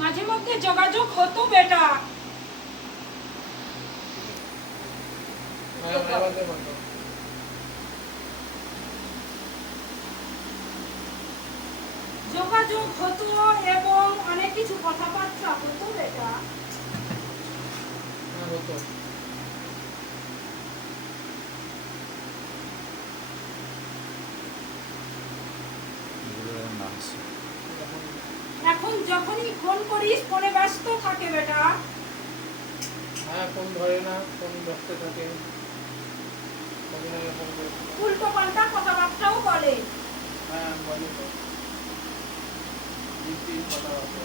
মাঝে মধ্যে যোগাযোগ হতো বেটা। যোগাযোগ হতো এবং অনেক কিছু কথাবার্তা হতো বেটা। এখন যখনই ফোন করিস ফোনে ব্যস্ত থাকে বেটা। হ্যাঁ, ফোন ধরে না, ফোন ব্যস্ত থাকে। উল্টো পাল্টা কথাবার্তাও বলে। হ্যাঁ, বলে তো। কথাবার্তা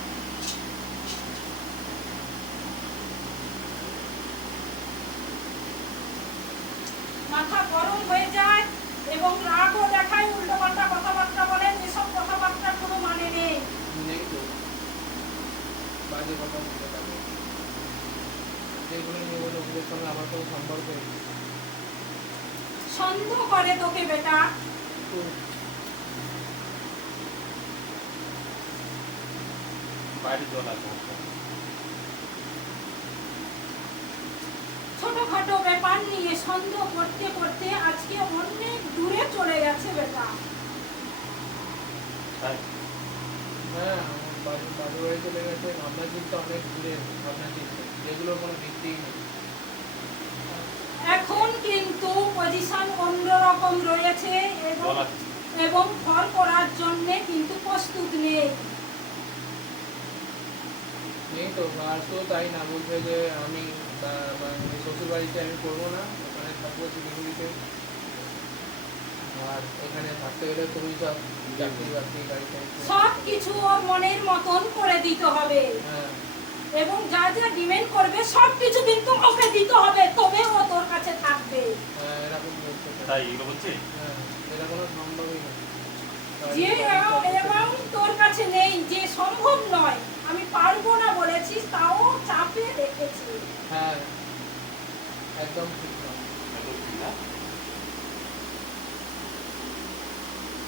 মাথা গরম হয়ে যায় এবং রাগও দেখায়, উল্টো পাল্টা কথাবার্তা বলে। এসব কথাবার্তার কোনো মানে নেই। তো বাজে কথা বলতে থাকে, যেগুলো নিয়ে বলে ওগুলোর সঙ্গে আমার কোনো সম্পর্ক নেই। সন্দেহ করে তোকে বেটা। বাইরে চলে আসো। ছোটখাটো ব্যাপার নিয়ে সন্দেহ করতে করতে আজকে অনেক দূরে চলে গেছে বেটা। তাই হ্যাঁ, আমার বাড়ি চলে গেছে। ভাবনা চিন্তা অনেক দূরে, ভাবনা চিন্তা যেগুলোর কোনো ভিত্তিই নেই। এখন কিন্তু পজিশন অন্যরকম রয়েছে এবং ঘর করার জন্য কিন্তু প্রস্তুত নেই। নেই তো, আর তো তাই না, বলছে যে আমি শ্বশুর বাড়িতে আমি করবো না, ওখানে থাকবো শিলিগুড়িতে। আর এখানে থাকতে গেলে তুমি সব চাকরি বাকরি গাড়ি সব কিছু ওর মনের মতন করে দিতে হবে। হ্যাঁ, এবং যা যা ডিমান্ড করবে সব কিছু কিন্তু ওকে দিতে হবে, তবে ও তোর কাছে থাকবে। হ্যাঁ, এরকম বলছে। তাই এগুলো বলছি। হ্যাঁ, এটা কোনো সম্ভবই না। যে অ্যামাউন্ট তোর কাছে নেই, যে সম্ভব নয়, আমি পারবো না বলেছিস, তাও চাপে রেখেছি। হ্যাঁ, একদম ঠিক না।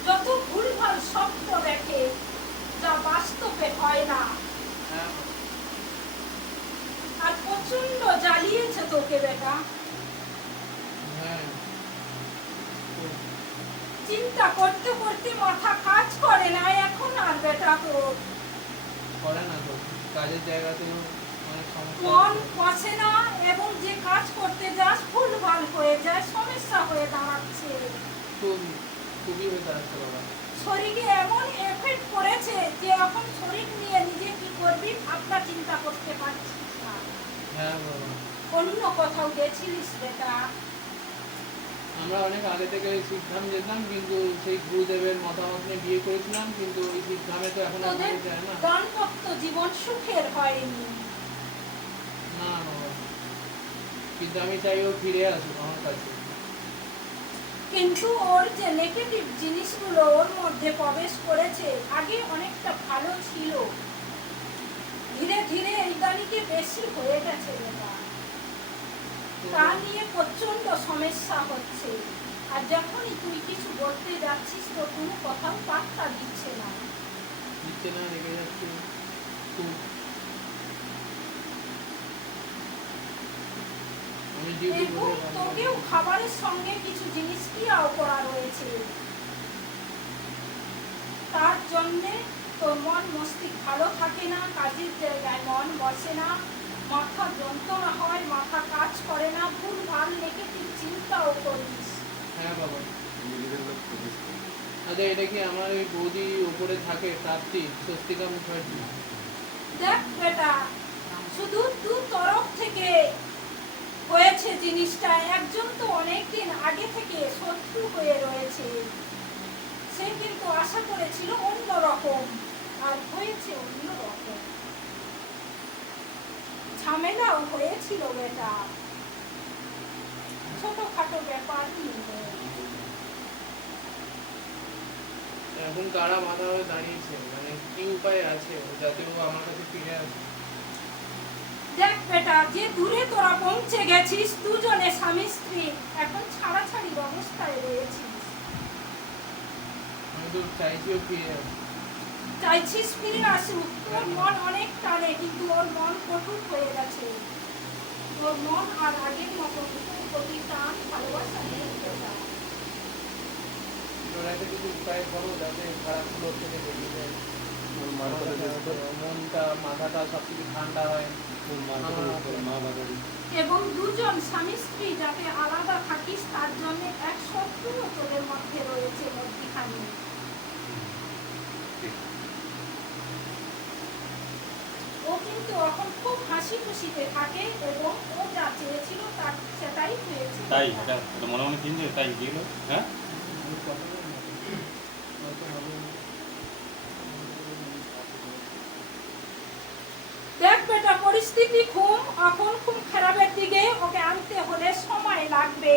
যত ভুলভাল স্বপ্ন দেখে, যা বাস্তবে হয় না। হ্যাঁ, আর প্রচন্ড জ্বালিয়েছে তোকে বেটা। হ্যাঁ, চিন্তা করতে করতে মাথা কাজ করে না এখন আর বেটা। তোর করে না তো, কাজের জায়গাতেও অনেক সমস্যা মন হচ্ছে। বসে না এবং যে কাজ করতে যাস ভুলভাল হয়ে যায়, সমস্যা হয়ে দাঁড়াচ্ছে। খুবই হয়ে দাঁড়াচ্ছে বাবা। শরীরে এমন এফেক্ট পড়েছে যে এখন শরীর নিয়ে নিজে কি করবি ভাবনা চিন্তা করতে পারছিস না। হ্যাঁ বাবা, অন্য কোথাও গেছিলিস বেটা? আমরা অনেক আগে থেকে সিদ্ধাম যেতাম, কিন্তু সেই গুরুদেবের মতামত নিয়ে বিয়ে করেছিলাম, কিন্তু ওই সিদ্ধামে তো এখন তোদের আপনাকে যায় না। দাম্পত্য জীবন সুখের হয়নি। না বাবা, কিন্তু আমি চাই ও ফিরে আসুক আমার কাছে। কিন্তু ওর যে নেগেটিভ জিনিসগুলো ওর মধ্যে প্রবেশ করেছে, আগে অনেকটা ভালো ছিল, ধীরে ধীরে ইদানিকে বেশি হয়ে গেছে বেটা। তা নিয়ে প্রচন্ড সমস্যা হচ্ছে। আর যখনই তুই কিছু বলতে যাচ্ছিস তো কোনো কথাও পাত্তা দিচ্ছে না। দিচ্ছে না, রেগে যাচ্ছে খুব। আমি ডিউটি এবং তোকেও খাবারের সঙ্গে কিছু জিনিস ক্রিয়াও করা রয়েছে, তার জন্যে তোর মন মস্তিষ্ক ভালো থাকে না, কাজের জায়গায় মন বসে না, মাথা যন্ত্রণা হয়, মাথা কাজ করে না, ভুল ভাল নেগেটিভ চিন্তাও করিস। হ্যাঁ বাবা। আচ্ছা, এটা কি আমার ওই বৌদি উপরে থাকে প্রাপ্তি, স্বস্তিকা মুখার্জি? দেখ বেটা, শুধু দু তরফ থেকে হয়েছে জিনিসটা। একজন তো অনেকদিন আগে থেকে শত্রু হয়ে রয়েছে, সে কিন্তু আশা করেছিল অন্য রকম, আর হয়েছে অন্য রকম। ঝামেলাও হয়েছিল বেটা, ছোটখাটো ব্যাপার নিয়ে। এখন কারা বাধা হয়ে দাঁড়িয়েছে, মানে কি উপায় আছে যাতে ও আমার কাছে ফিরে আসে? দেখ বেটা, যে দূরে তোরা পৌঁছে গেছিস, দুজনে স্বামী স্ত্রী এখন ছাড়াছাড়ির অবস্থায় রয়েছিস। আমি তো চাইছিও ফিরে আসে। চাইছিস ফিরে আসুক, তোর মন অনেক টানে কিন্তু ওর মন কঠোর হয়ে গেছে। ওর মন আর আগের মতো তোর প্রতি টান ভালোবাসা নেই তোরা। তোরা একটা কিছু উপায় করো যাতে খারাপগুলো থেকে বেরিয়ে যায়, মনটা মাথাটা সব কিছু ঠান্ডা হয়। এবং দুজন স্বামী স্ত্রী যাতে আলাদা থাকিস তার জন্য এক শত্রু তোদের মধ্যে রয়েছে মধ্যিখানে। ও কিন্তু এখন খুব হাসি খুশিতে থাকে এবং ও যা চেয়েছিল তার সেটাই হয়েছে। তাই এটা মনে মনে চিন্তা তাই গেল। হ্যাঁ দেখ বেটা, পরিস্থিতি এখন খুব খারাপের দিকে, ওকে আনতে হলে সময় লাগবে।